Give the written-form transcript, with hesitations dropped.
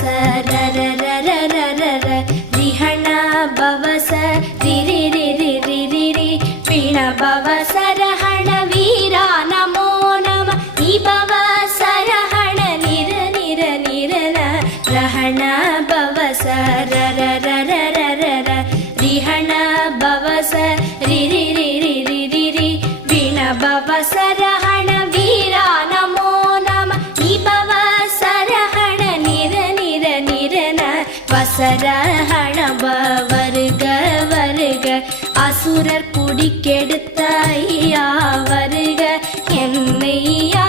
பவச ரர ரர ரர ர ரிஹண பவச ரிரி ரிரி ரிரி ரி பிண பவச ரஹண வீரா நமோ நம நிபவ சரஹண நிர நிர நிரன ரஹண பவச ரர ரர ரர ர ரிஹண பவச ரிரி ரிரி ரிரி ரி பிண பவச ரஹண வீரா நமோ நம நிபவ சரஹண நிர நிர நிரன வசரஹண வருக வருக அசுரர் குடிக்கெடுத்த ஐயா வருக என்னையா